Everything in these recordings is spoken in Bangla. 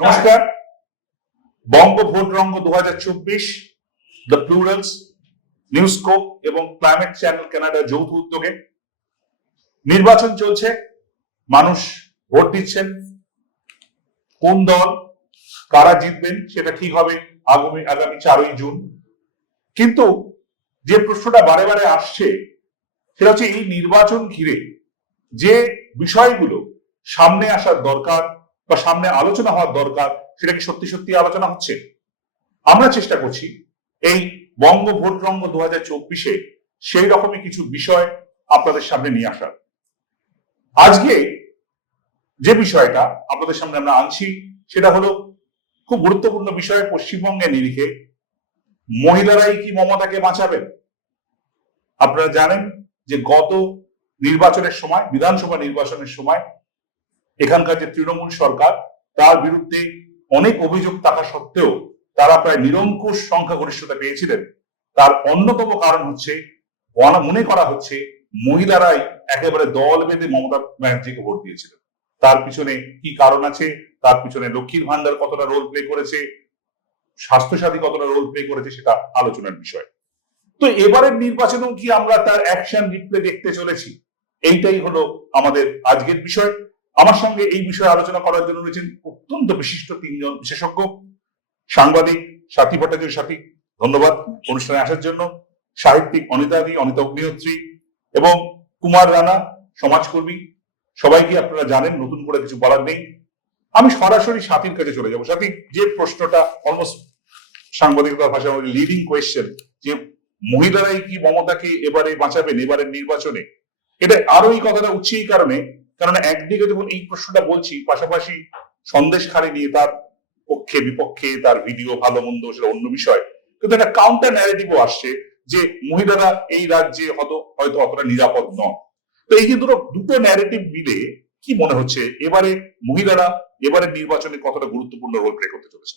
নমস্কার। বঙ্গ ভোট রঙ্গ 2024 দ্য প্লুরালস, নিউজস্কোপ এবং ক্লাইমেট চ্যানেল কানাডা যৌথ উদ্যোগে নির্বাচন চলছে। মানুষ ভোট দিচ্ছেন। কোন দল কারা জিতবেন সেটা ঠিক হবে আগামী 4ই জুন। কিন্তু যে প্রশ্নটা বারে বারে আসছে সেটা হচ্ছে এই নির্বাচন ঘিরে যে বিষয়গুলো সামনে আসার দরকার বা সামনে আলোচনা হওয়ার দরকার সেটা কি সত্যি সত্যি আলোচনা হচ্ছে? আমরা চেষ্টা করছি এই বঙ্গ ভোট রঙ্গ 2024-এ সেই রকমই কিছু বিষয় আপনাদের সামনে নিয়ে আসার। আজকে যে বিষয়টা আপনাদের সামনে আমরা আনছি সেটা হলো খুব গুরুত্বপূর্ণ বিষয়। পশ্চিমবঙ্গের নিরিখে মহিলারাই কি মমতাকে বাঁচাবেন? আপনারা জানেন যে গত নির্বাচনের সময়, বিধানসভা নির্বাচনের সময় এখানকার যে তৃণমূল সরকার, তার বিরুদ্ধে অনেক অভিযোগ থাকা সত্ত্বেও তারা প্রায় নিরঙ্কুশ সংখ্যাগরিষ্ঠতা পেয়েছিলেন। তার অন্যতম কারণ হচ্ছে মনে করা হচ্ছে মহিলারাই একেবারে দল বেঁধে মমতা ব্যানার্জিকে ভোট দিয়েছিলেন। তার পিছনে কি কারণ আছে? তার পিছনে লক্ষ্মীর ভান্ডার কতটা রোল প্লে করেছে, স্বাস্থ্যসাথী কতটা রোল প্লে করেছে, সেটা আলোচনার বিষয়। তো এবারের নির্বাচনেও কি আমরা তার অ্যাকশন রিপ্লে দেখতে চলেছি? এইটাই হলো আমাদের আজকের বিষয়। আমার সঙ্গে এই বিষয়ে আলোচনা করার জন্য রয়েছেন অত্যন্ত বিশিষ্ট 3 জন বিশেষজ্ঞ। সাংবাদিক সাথী ভট্টাচার্য। সাথী, ধন্যবাদ অনুষ্ঠানে আসার জন্য। সাহিত্যিক অনিতা অগ্নিহোত্রী এবং কুমার রানা, সমাজকর্মী। সবাইকে আপনারা জানেন, নতুন করে কিছু বলার নেই। আমি সরাসরি সাথীর কাছে চলে যাবো। সাথী, যে প্রশ্নটা অলমোস্ট সাংবাদিকতার ভাষায় লিডিং কোয়েশ্চেন, যে মহিলারাই কি মমতাকে এবারে বাঁচাবেন এবারের নির্বাচনে, এটা আরো এই কথাটা উঠছে এই কারণে, কারণ একদিকে যখন এই প্রশ্নটা বলছি, পাশাপাশি সন্দেশখালী নিয়ে তার পক্ষে বিপক্ষে তার ভিডিও ভালো মন্দ সেটা অন্য বিষয়, কিন্তু একটা কাউন্টার ন্যারেটিভও আসছে যে মহিলারা এই রাজ্যে হয়তো অতটা নিরাপদ নন। তো এই যে দুটো ন্যারেটিভ মিলে কি মনে হচ্ছে এবারে মহিলারা এবারে নির্বাচনে কতটা গুরুত্বপূর্ণ রোল প্লে করতে চলেছে?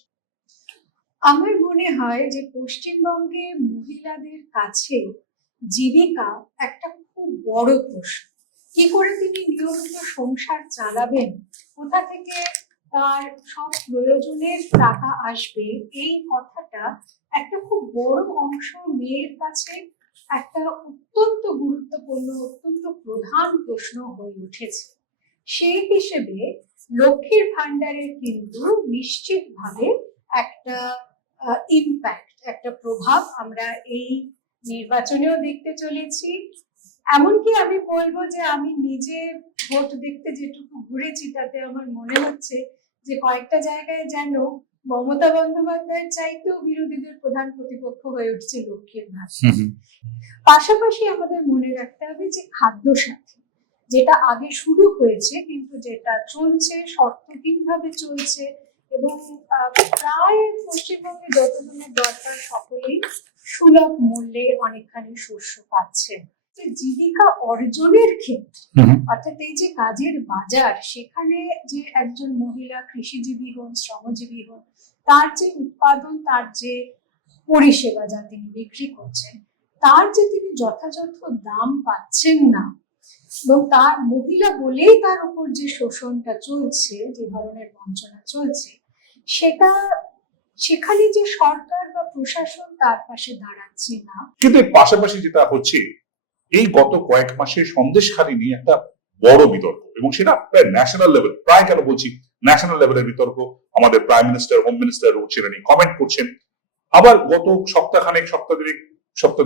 আমার মনে হয় যে পশ্চিমবঙ্গে মহিলাদের কাছে জীবিকা একটা খুব বড় প্রশ্ন। কি করে তিনি নিয়মিত সংসার চালাবেন, কোথা থেকে তার সব প্রয়োজনের টাকা আসবে, এই কথাটা একটা খুব বড় অংশ মেয়ের কাছে একটা অত্যন্ত গুরুত্বপূর্ণ, অত্যন্ত প্রধান প্রশ্ন হয়ে উঠেছে। সেই হিসেবে লক্ষ্মীর ভান্ডারের কিন্তু নিশ্চিতভাবে একটা ইম্প্যাক্ট, একটা প্রভাব আমরা এই নির্বাচনেও দেখতে চলেছি। এমনকি আমি বলবো যে আমি নিজে ভোট দেখতে যেটুকু ঘুরেছি তাতে আমার মনে হচ্ছে যে কয়েকটা জায়গায় যেন মমতা বন্দ্যোপাধ্যায়ের চাইতেও বিরোধীদের প্রধান প্রতিপক্ষ হয়ে উঠছে লক্ষ্মীর ভান্ডার। পাশাপাশি আমাদের মনে রাখতে হবে যে খাদ্য সাথী, যেটা আগে শুরু হয়েছে কিন্তু যেটা চলছে শর্তহীনভাবে চলছে, এবং প্রায় পশ্চিমবঙ্গে যতজনের দরকার সকলেই সুলভ মূল্যে অনেকখানি শস্য পাচ্ছেন। জীবিকা অর্জনের ক্ষেত্রে, অর্থাৎ এই যে কাজের বাজার, সেখানে যে একজন মহিলা কৃষিজীবী হন, শ্রমজীবী হন, তার যে উৎপাদন, তার যে পরিষেবা যা তিনি বিক্রি করছেন, তার যে তিনি যথাযথ দাম পাচ্ছেন না, এবং তার মহিলা বলেই তার উপর যে শোষণটা চলছে, যে ধরনের বঞ্চনা চলছে, সেটা সেখানে যে সরকার বা প্রশাসন তার পাশে দাঁড়াচ্ছে না। কিন্তু পাশাপাশি যেটা হচ্ছে, এই গত কয়েক মাসে সন্দেশখালী নিয়ে একটা বড় বিতর্ক, এবং সেটা প্রায় ন্যাশনাল লেভেল, প্রায় কেন বলছি ন্যাশনাল লেভেলের বিতর্ক। আমাদের প্রাইম মিনিস্টার, হোম মিনিস্টার সেটা নিয়ে কমেন্ট করছেন। আবার গত সপ্তাহ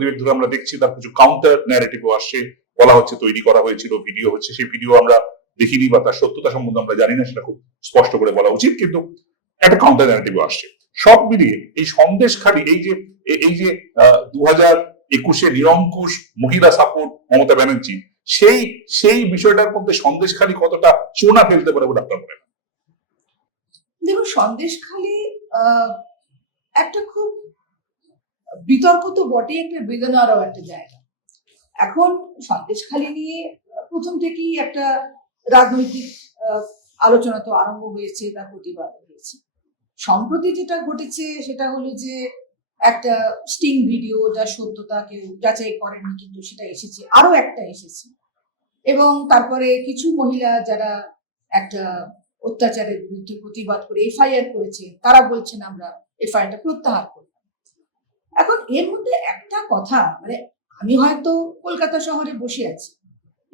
দুয়েক ধরে আমরা দেখছি তার কিছু কাউন্টার ন্যারেটিভও আসছে। বলা হচ্ছে তৈরি করা হয়েছিল, ভিডিও হচ্ছে, সেই ভিডিও আমরা দেখিনি বা তার সত্যতা সম্বন্ধে আমরা জানি না, সেটা খুব স্পষ্ট করে বলা উচিত। কিন্তু একটা কাউন্টার ন্যারেটিভও আসছে। সব মিলিয়ে এই সন্দেশখালী, এই যে 2021-এ নিরঙ্কুশ মহিলা সাপোর্ট মমতা ব্যানার্জি, সেই বিষয়টার মধ্যে সন্দেশখালী কতটা চোনা ফেলতে পারে বলে আপনার মনে হয়? দেখুন, সন্দেশখালী একটা খুব বিতর্ক তো বটে, একটা বেদনারও একটা জায়গা। এখন সন্দেশখালী নিয়ে প্রথম থেকেই একটা রাজনৈতিক আলোচনা তো আরম্ভ হয়েছে, তার প্রতিবাদ হয়েছে। সম্প্রতি যেটা ঘটেছে সেটা হলো যে একটা স্টিং ভিডিও, যার সত্যতা কেউ যাচাই করেনি, কিন্তু সেটা এসেছে, আরো একটা এসেছে। এবং তারপরে কিছু মহিলা যারা একটা অত্যাচারের বিরুদ্ধে প্রতিবাদ করে এফআইআর করেছে, তারা বলছেন আমরা এফআইআরটা প্রত্যাহার করলাম। এখন এর মধ্যে একটা কথা, মানে আমি হয়তো কলকাতা শহরে বসে আছি,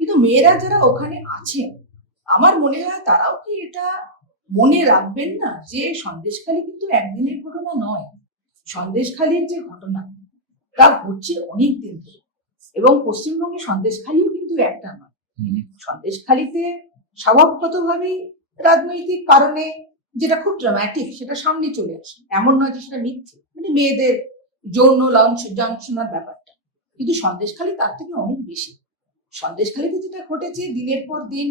কিন্তু মেয়েরা যারা ওখানে আছেন আমার মনে হয় তারাও কি এটা মনে রাখবেন না যে সন্দেশখালী কিন্তু একদিনের ঘটনা নয়। সন্দেশখালীর যে ঘটনা তা ঘটছে অনেক দিন ধরে, এবং পশ্চিমবঙ্গে সন্দেশখালীও কিন্তু একটা নয়। সন্দেশখালীতে স্বভাবগতভাবেই রাজনৈতিক কারণে যেটা খুব ড্রামাটিক সেটা সামনে চলে আসে, এমন নয় যে সেটা মিথ্যে, মানে মেয়েদের যৌন লাঞ্ছনার ব্যাপারটা, কিন্তু সন্দেশখালী তার থেকে অনেক বেশি। সন্দেশখালীতে যেটা ঘটেছে, দিনের পর দিন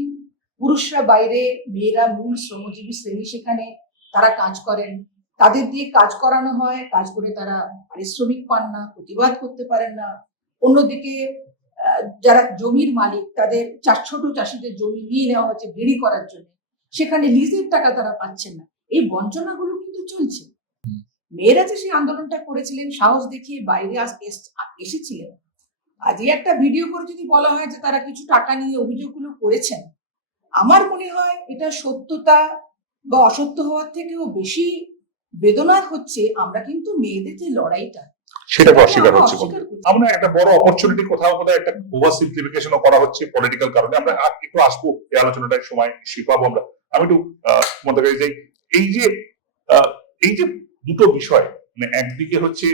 পুরুষরা বাইরে, মেয়েরা মূল শ্রমজীবী শ্রেণী সেখানে, তারা কাজ করেন, তাদের দিয়ে কাজ করানো হয়, কাজ করে তারা পারিশ্রমিক পান না, প্রতিবাদ করতে পারেন না। অন্যদিকে যারা জমির মালিক, তাদের ছোট চাষিদের জমি নিয়ে নেওয়া হচ্ছে ভেড়ি করার জন্য, সেখানে লিজের টাকা তারা পাচ্ছেন না। এই বঞ্চনাগুলো কিন্তু চলছে। মেয়েরা যে সেই আন্দোলনটা করেছিলেন, সাহস দেখিয়ে বাইরে এসেছিলেন, আজকে একটা ভিডিও করে যদি বলা হয় যে তারা কিছু টাকা নিয়ে অভিযোগগুলো করেছেন, আমার মনে হয় এটা সত্যতা বা অসত্য হওয়ার থেকেও বেশি বেদনার হচ্ছে আমরা কিন্তু মেয়েদের যে লড়াইটা সেটা অস্বীকার হচ্ছে। আমরা একটা বড় অপরচুনিটি কোথাও কোথাও একটা ওভার সিম্পলিফিকেশনও করা হচ্ছে পলিটিক্যাল কারণে। আমরা একটু আসবো এই আলোচনাটার সময় শিখাবো আমরা। আমি একটু মনে করি যে এই যে দুটো বিষয়, মানে একদিকে হচ্ছে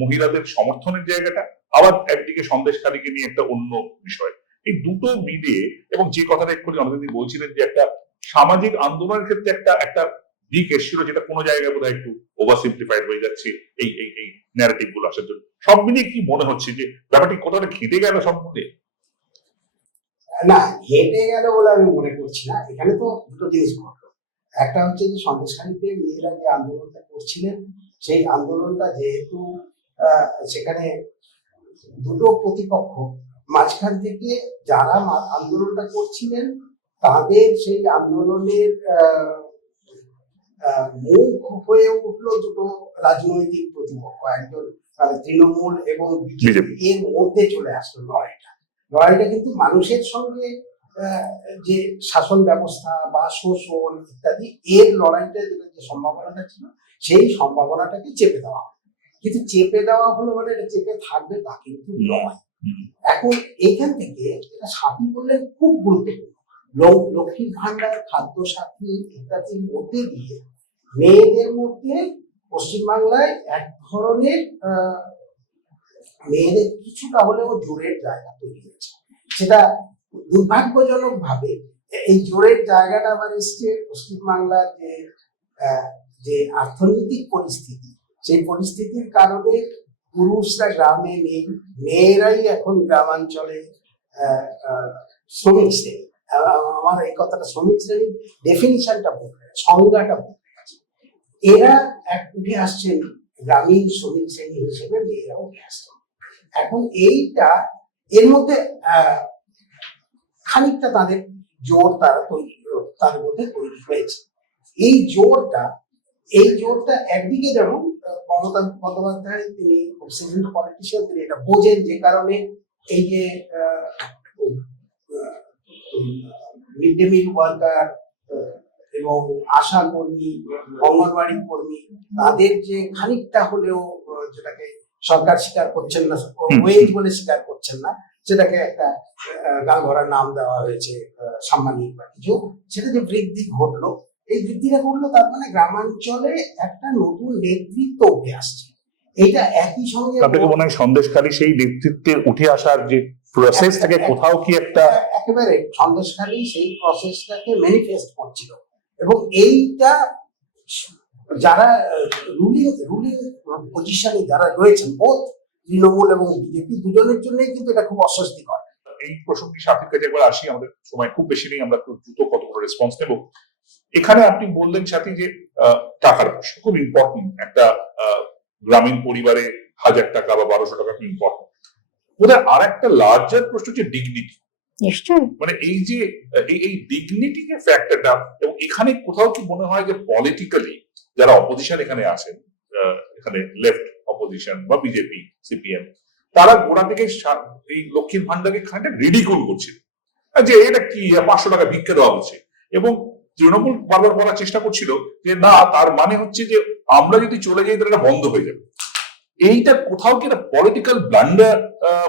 মহিলাদের সমর্থনের জায়গাটা, আবার একদিকে সন্দেশখালীকে নিয়ে একটা অন্য বিষয়, এই দুটো মিলিয়ে, এবং যে কথাটা একটু অনেকদিন বলছিলেন যে একটা সামাজিক আন্দোলনের ক্ষেত্রে একটা দিক এসেছিল যেটা কোনো জায়গায় বোধহয় একটু ওভার সিম্পলিফাইড হয়ে যাচ্ছে এই এই এই ন্যারেটিভ গুলো আসার জন্য। সব মিলিয়ে কি মনে হচ্ছে যে ব্যাপারটি কোথাও ঘেটে গেল সব মিলিয়ে? না, ঘেটে গেল বলে আমি মনে করছি না। এখানে তো দুটো জিনিস ঘটলো। একটা হচ্ছে যে সন্দেশখালীতে মেয়েরা যে আন্দোলনটা করছিলেন, সেই আন্দোলনটা যেহেতু সেখানে দুটো প্রতিপক্ষ, মাঝখান থেকে যারা আন্দোলনটা করছিলেন তাদের সেই আন্দোলনের মুখ হয়ে উঠলো দুটো রাজনৈতিক প্রতিপক্ষ, একজন তৃণমূল এবং বিজেপি। এর মধ্যে চলে আসলো লড়াইটা কিন্তু মানুষের সঙ্গে যে শাসন ব্যবস্থা বা শোষণ ইত্যাদি, এর লড়াইটা যে সম্ভাবনাটা ছিল, সেই সম্ভাবনাটাকে চেপে দেওয়া হলো। কিন্তু চেপে দেওয়া হলো মানে এটা চেপে থাকবে তা কিন্তু নয়। এখন এইখান থেকে এটা সাথী বললেন খুব গুরুত্বপূর্ণ, লক্ষ্মীর ভান্ডার, খাদ্য সাথী ইত্যাদির মধ্যে দিয়ে মেয়েদের মধ্যে পশ্চিমবাংলায় এক ধরনের মেয়েদের কিছুটা হলেও জোরের জায়গা তৈরি হয়েছে। সেটা দুর্ভাগ্যজনক ভাবে এই জোরের জায়গাটা আবার এসছে পশ্চিমবাংলার যে অর্থনৈতিক পরিস্থিতি, সেই পরিস্থিতির কারণে পুরুষরা গ্রামে নেই, মেয়েরাই এখন গ্রামাঞ্চলে শ্রমিক শ্রেণী। আমার এই কথাটা শ্রমিক শ্রেণীর ডেফিনিশনটা বলতে, সংজ্ঞাটা বলতে গেছে, এরা উঠে আসছেন গ্রামীণ শ্রমিক শ্রেণী হিসেবে, মেয়েরা উঠে আসছেন। এখন এইটা এর মধ্যে খানিকটা তাদের জোর তার মধ্যে তৈরি হয়েছে। এই জোরটা একদিকে যেমন মমতা বন্দ্যোপাধ্যায়, তিনি সিনিয়র পলিটিশিয়ান, তিনি এটা বোঝেন, যে কারণে এই যে মিড ডে মিল ওয়ার্কার এবং আশা কর্মী, অঙ্গনওয়াড়ি কর্মী, তাদের যে খানিকটা হলেও, যেটাকে সরকার স্বীকার করছেন না, ওয়েজ বলে স্বীকার করছেন না, সেটাকে একটা গাল ভরার নাম দেওয়া হয়েছে সাম্মানিক বা কিছু, সেটা যে বৃদ্ধি ঘটলো, এই বৃদ্ধিটা ঘটলো, তার মানে গ্রামাঞ্চলে একটা নতুন নেতৃত্ব উঠে আসছে। এটা একই সঙ্গে আপনাকে মনে হয় সন্দেশখালী সেই নেতৃত্বের উঠে আসার যে প্রসেস থেকে কোথাও কি একটা একেবারে সন্দেশখালী সেই প্রসেসটাকে ম্যানিফেস্ট করছিল, এবং এইটা যারা রুলিং পজিশনে যারা রয়েছেন, বোধ তৃণমূল এবং বিজেপি, দুজনের জন্যই কিন্তু এটা খুব অস্বস্তিকর। এই প্রসঙ্গে সাথীর কাছে একবার আসি, আমাদের সময় খুব বেশি নেই, আমরা খুব দ্রুত কতগুলো রেসপন্স নেব। এখানে আপনি বললেন সাথী যে টাকার বিষয় খুব ইম্পর্টেন্ট, একটা গ্রামীণ পরিবারে 1000 টাকা বা 1200 টাকা খুব ইম্পর্টেন্ট। বোধহয় আর একটা লার্জার প্রশ্ন হচ্ছে ডিগনিটি। নিশ্চয়ই, মানে এই যে এই ডিগনিটি যে ফ্যাক্টরটা, এবং এখানে কোথাও কি মনে হয় যে পলিটিক্যালি যারা অপোজিশন এখানে আছেন, এখানে লেফট অপোজিশন বা বিজেপি, সিপিএম, তারা গোড়া থেকে এই লক্ষ্মীর ভান্ডারকে খানিকটা রিডিকুল করছিল, যে এটা কি 500 টাকা ভিক্ষা দেওয়া হচ্ছে, এবং তৃণমূল বারবার বলার চেষ্টা করছিল যে না, তার মানে হচ্ছে যে আমরা যদি চলে যাই তাহলে এটা বন্ধ হয়ে যাবে। এইটা কোথাও কি একটা পলিটিক্যাল ব্লান্ডার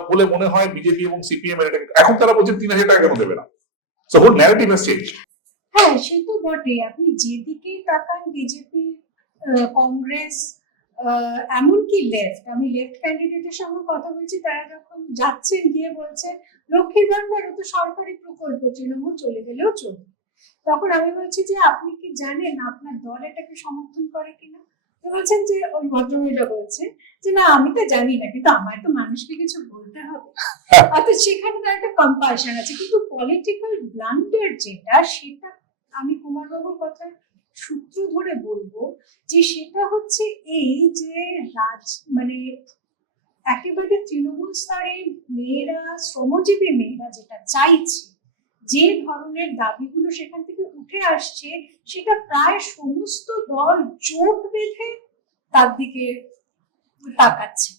বলে মনে হয় বিজেপি এবং সিপিএম এর। এখন তারা বলছেন 3,000 টাকা কেন দেবে না? So whole narrative has change. হ্যাঁ, সে তো বটে। আপনি যেদিকেই তাকান, বিজেপি, কংগ্রেস, এমনকি লেফট, আমি লেফট ক্যান্ডিডেটের সঙ্গে কথা বলছি, তারা যখন যাচ্ছেন গিয়ে বলছে লক্ষ্মীর ভান্ডার তো সরকারি প্রকল্প, তৃণমূল চলে গেলেও চলবে। তখন আমি বলছি যে আপনি কি জানেন আপনার দল এটাকে সমর্থন করে কিনা? তো বলছেন যে, ওই ভদ্রমহিলা বলছে যে না আমি তো জানি না, কিন্তু আমার তো মানুষকে কিছু বলতে হবে। অর্থাৎ সেখানে তো একটা কম্পালশন আছে। কিন্তু পলিটিক্যাল ব্লান্ডার যেটা, সেটা আমি কুমারবাবুর কথার সূত্র ধরে বলবো যে সেটা হচ্ছে এই যে মানে একেবারে তৃণমূল স্তরে মেয়েরা, শ্রমজীবী মেয়েরা যেটা চাইছে, যে ধরনের দাবিগুলো সেখান থেকে উঠে আসছে, সেটা প্রায় সমস্ত দল জোট বেঁধে তার দিকে তাকাচ্ছে,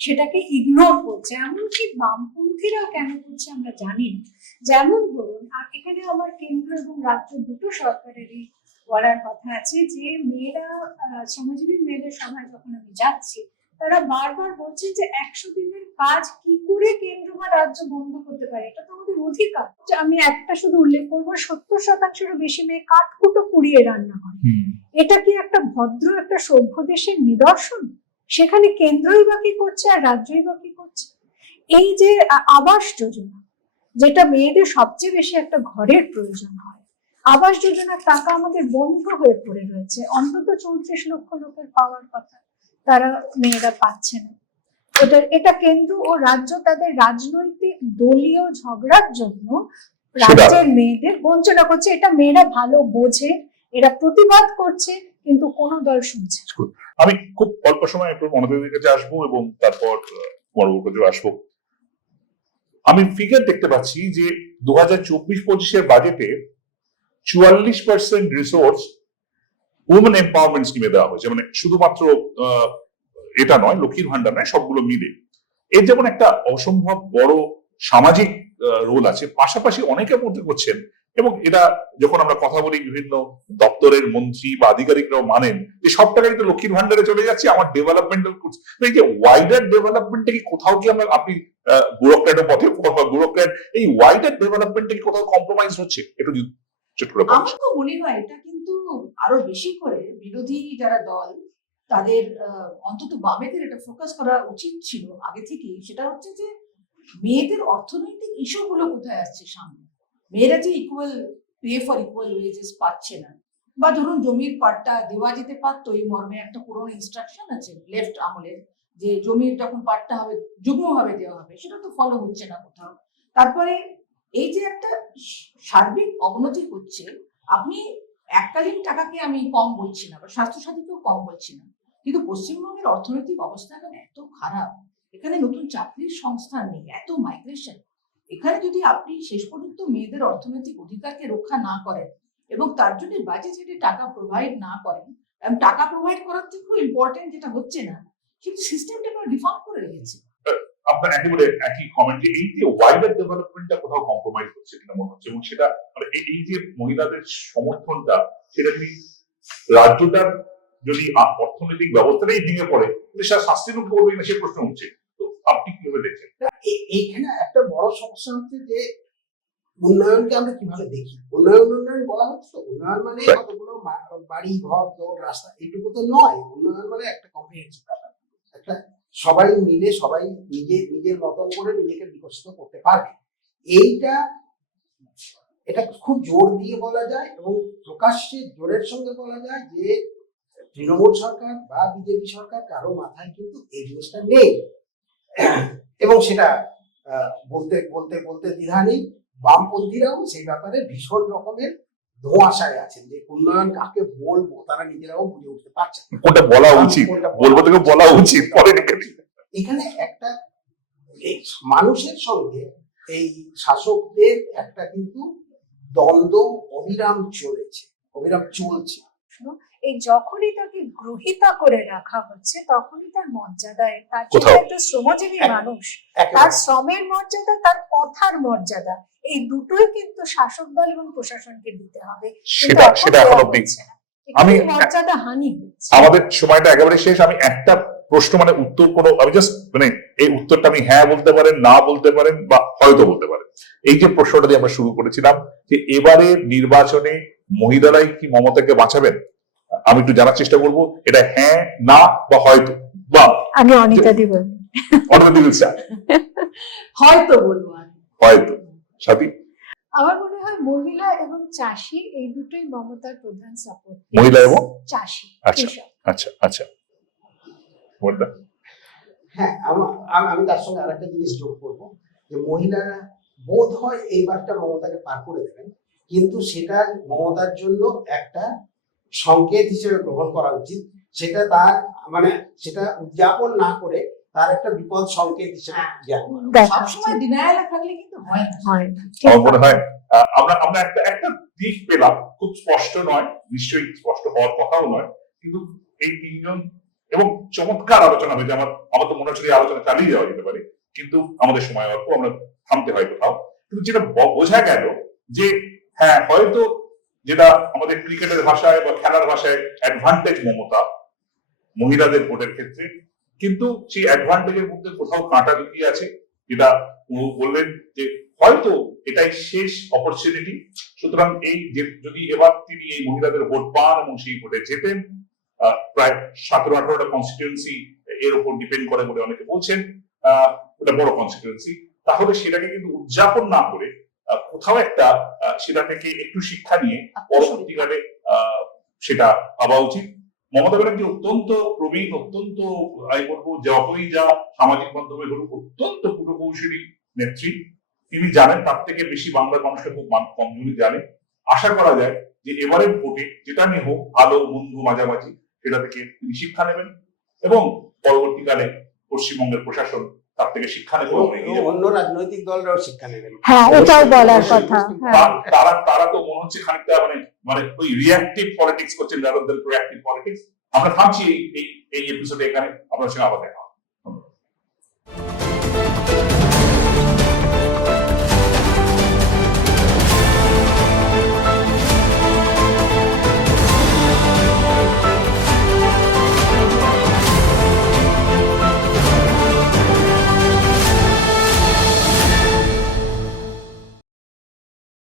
সেটাকে ইগনোর করছে। এমনকি বামপন্থীরাও কেন করছে আমরা জানি না। যেমন ধরুন, আর এখানে আমার কেন্দ্র এবং রাজ্য দুটো সরকারেরই বলার কথা আছে যে মেয়েরা, শ্রমজীবী মেয়েদের সভায় যখন আমি যাচ্ছি, তারা বারবার বলছে যে 100 দিনের কাজ কি করে কেন্দ্র বা রাজ্য বন্ধ করতে পারে, এটা তো আমাদের অধিকার। আমি একটা শুধু উল্লেখ করবো, 70%-এরও বেশি মেয়ে কাঠকুটো কুড়িয়ে রান্না করে। এটা কি একটা ভদ্র, একটা সভ্য দেশের নিদর্শন? সেখানে কেন্দ্রই বা কি করছে আর রাজ্যই বা কি করছে? এই যে আবাস যোজনা, যেটা মেয়েদের সবচেয়ে বেশি একটা ঘরের প্রয়োজন হয়, আবাস যোজনার টাকা আমাদের বন্ধ হয়ে পড়ে রয়েছে। অন্তত 34 লক্ষ লোকের পাওয়ার কথা, তারা মেয়েরা পাচ্ছে না। এটা কেন্দ্র ও রাজ্য তাদের রাজনৈতিক দলীয় ঝগড়ার জন্য রাজ্যের মেয়েদের বঞ্চনা করছে। এটা মেয়েরা ভালো বোঝে, এরা প্রতিবাদ করছে, কিন্তু কোন দল শুনছে। আমি খুব অল্প সময় একটু মনোযোগের কাছে আসবো এবং তারপর পরবর্তীতে আসবো। আমি ফিগার দেখতে পাচ্ছি যে 2024-25 বাজেটে 44% রিসোর্স উমেন এম্পাওয়ারমেন্ট স্কিমে দেওয়া হয়েছে। মানে শুধুমাত্র এটা নয়, লক্ষ্মীর ভান্ডার নয়, সবগুলো মিলে। এর যেমন একটা অসম্ভব বড় সামাজিক রোল আছে, পাশাপাশি অনেকে মধ্যে করছেন, এবং এটা যখন আমরা কথা বলি বিভিন্ন দপ্তরের মন্ত্রী বা আধিকারিকরাও মানেন যে সব টাকাই তো লক্ষ্মীর ভান্ডারে চলে যাচ্ছে, আমার ডেভেলপমেন্টাল করছে। এই যে ওয়াইডার ডেভেলপমেন্টে কি কোথাও কি আমরা, আপনি ব্যুরোক্র্যাটের পথে ব্যুরোক্র্যাট, এই ওয়াইডার ডেভেলপমেন্টে কি কোথাও কম্প্রোমাইজ হচ্ছে? একটু আমার তো মনে হয় এটা কিন্তু আরো বেশি করে বিরোধী যারা দল, তাদের অন্তত বামেদের এটা ফোকাস করা উচিত ছিল আগে থেকেই। সেটা হচ্ছে যে মেয়েদের অর্থনৈতিক ইস্যুগুলো কোথায় আসছে সামনে। মেয়েরা যে equal pay for equal wages পাচ্ছে না, বা ধরুন জমির পাট্টা দেওয়া যেতে পারতো, এই মর্মে একটা পুরনো ইনস্ট্রাকশন আছে লেফট আমলের, যে জমির যখন পাট্টা হবে যুগ্মভাবে দেওয়া হবে, সেটা তো ফলো হচ্ছে না কোথাও। তারপরে এই যে একটা সার্বিক অবনতি হচ্ছে, আপনি এককালীন টাকাকে আমি কম বলছি না, বা স্বাস্থ্যসাথীকেও কম বলছি না, কিন্তু পশ্চিমবঙ্গের অর্থনৈতিক অবস্থা এখন এত খারাপ, এখানে নতুন চাকরির সংস্থান নেই, এত মাইগ্রেশন। এখানে যদি আপনি শেষ পর্যন্ত মেয়েদের অর্থনৈতিক অধিকারকে রক্ষা না করেন এবং তার জন্য বাজেটে টাকা প্রোভাইড না করেন, টাকা প্রোভাইড করার থেকেও ইম্পর্টেন্ট যেটা হচ্ছে না, কিন্তু সিস্টেমটা আমরা ডিফার্ম করে রেখেছি। আপনার একেবারে একই কমেন্ট, এই যে ওয়াইডার ডেভেলপমেন্টটা কোথাও কম্প্রোমাইজ হচ্ছে কিনা মনে হচ্ছে, এবং সেটা মানে এই যে মহিলাদের সমর্থনটা, সেটা যদি রাজ্যটার যদি অর্থনৈতিক ব্যবস্থাটাই ভেঙে পড়ে, সেটা সাস্টেনেবল করবে কিনা সে প্রশ্ন উঠছে। তো আপনি কিভাবে দেখছেন? এইখানে একটা বড় সমস্যা হচ্ছে যে উন্নয়নকে আমরা কিভাবে দেখি। উন্নয়ন বলা হচ্ছে, উন্নয়ন মানে কতগুলো বাড়ি, ঘর, দৌড়, রাস্তা, এইটুকু তো নয়। উন্নয়ন মানে একটা কম্প্রিহেনসিভ ব্যাপার, একটা সবাই মিলে সবাই নিজের মতন করে নিজেকে বিকশিত করতে পারবে। এটা খুব জোর দিয়ে বলা যায় এবং প্রকাশ্যে জোরের সঙ্গে বলা যায় যে তৃণমূল সরকার বা বিজেপি সরকার কারো মাথায় কিন্তু এই জিনিসটা নেই, এবং সেটা বলতে বলতে বলতে দ্বিধা নেই। বামপন্থীরাও সেই ব্যাপারে ভীষণ রকমের ধোঁয়াশায় আছেন যে উন্নয়ন কাকে বলবো, তারা নিজেরাও বুঝে উঠতে পারছেন কোনটা বলা উচিত, বলবো থেকে বলা উচিত। এখানে একটা মানুষের সঙ্গে এই শাসকদের একটা কিন্তু দ্বন্দ্ব অবিরাম চলছে। এই যখনই তাকে গ্রহিতা করে রাখা হচ্ছে, তখনই তার মর্যাদায়, তার একটা শ্রমজীবী মানুষ, তার শ্রমের মর্যাদা, তার কথার মর্যাদা, এই দুটোই কিন্তু শাসক দল এবং প্রশাসনকে দিতে হবে। সেটা এখন অব্দি আমি মর্যাদা হানি হচ্ছে। আমাদের সময়টা একেবারে শেষ। আমি একটা প্রশ্ন মানে উত্তর কোনো আমি জাস্ট মানে এই উত্তরটা আমি হ্যাঁ বলতে পারেন, না বলতে পারেন বা হয়তো বলতে পারেন। এই যে প্রশ্নটা দিয়ে আমরা শুরু করেছিলাম যে এবারে নির্বাচনে মহিলারাই কি মমতাকে বাঁচাবেন, আমি একটু জানার চেষ্টা করবো এটা হ্যাঁ, না বা হয়তো, বা আগে অনিতা দি বলুন। অনুমতি দিচ্ছে হয়তো বলবো আমি। হয়তো। সাথী? আমার মনে হয় মহিলা এবং চাষি এই দুটোই মমতার প্রধান সাপোর্ট। মহিলা এবং চাষি, আচ্ছা কৃষক। আচ্ছা আচ্ছা বলতে হ্যাঁ, আমি তার সঙ্গে আরেকটা জিনিস যোগ করবো যে মহিলারা বোধ হয় এইবারটা মমতাকে পার করে দেবেন, কিন্তু সেটা মমতার জন্য একটা সংকেত হিসেবে গ্রহণ করা উচিত। সেটা তার মানে সেটা উদযাপন না করে তার একটা বিপদ সংকেত হিসেবে জ্ঞান করা উচিত। দেখা সবসময় ডিনায়ালে থাকলে কিন্তু হয় না। হয় না। আমার মনে হয় আমরা একটা দিক পেলাম, খুব স্পষ্ট নয়, নিশ্চয়ই স্পষ্ট হওয়ার কথাও নয়, কিন্তু এই তিনজন এবং চমৎকার আলোচনা হয়েছে। আমার তো মনে হচ্ছে এই আলোচনা চালিয়ে যাওয়া যেতে পারে, কিন্তু আমাদের সময় অল্প, আমরা থামতে হয় কোথাও। কিন্তু যেটা বোঝা গেল যে হ্যাঁ হয়তো যেটা আমাদের ক্রিকেটের ভাষায় বা খেলার ভাষায় অ্যাডভান্টেজ মমতা মহিলাদের ভোটের ক্ষেত্রে, কিন্তু সেই অ্যাডভান্টেজের মধ্যে কোথাও কাঁটা লুকিয়ে আছে, যেটা বললেন যে হয়তো এটাই শেষ অপরচুনিটি। সুতরাং এই যদি এবার তিনি এই মহিলাদের ভোট পান এবং সেই ভোটে জেতেন, প্রায় 17-18টা কনস্টিটিউয়েন্সি এর উপর ডিপেন্ড করে বলে অনেকে বলছেন, ওটা বড় কনস্টিটিউয়েন্সি, তাহলে সেটাকে কিন্তু উদযাপন না করে কোথাও একটা সেটা থেকে একটু শিক্ষা নিয়ে পরবর্তীকালে সেটা ভাবা উচিত। মমতা ব্যানার্জি অত্যন্ত প্রবীণ, অত্যন্ত আমি বলবো যতই যা সামাজিক মাধ্যমে ধরুক অত্যন্ত কূটকৌশলী নেত্রী। তিনি জানেন তার থেকে বেশি বাংলার মানুষকে খুব কমজোরি জানে। আশা করা যায় যে এবারের ভোটে যেটা নিয়ে হোক ভালো মন্দ মাঝামাঝি সেটা থেকে তিনি শিক্ষা নেবেন এবং পরবর্তীকালে পশ্চিমবঙ্গের প্রশাসন তার থেকে শিক্ষা নেবে এবং অন্য রাজনৈতিক দলরাও শিক্ষা নেবেন। হ্যাঁ, এটাও বলার কথা। তারা তো মনে হচ্ছে খানিকটা মানে ওই রিঅ্যাক্টিভ পলিটিক্স করছেন রাদার দ্যান প্রোঅ্যাক্টিভ পলিটিক্স। আমরা থামছি এই এপিসোডে এখানে, আপনার সঙ্গে আবার দেখা।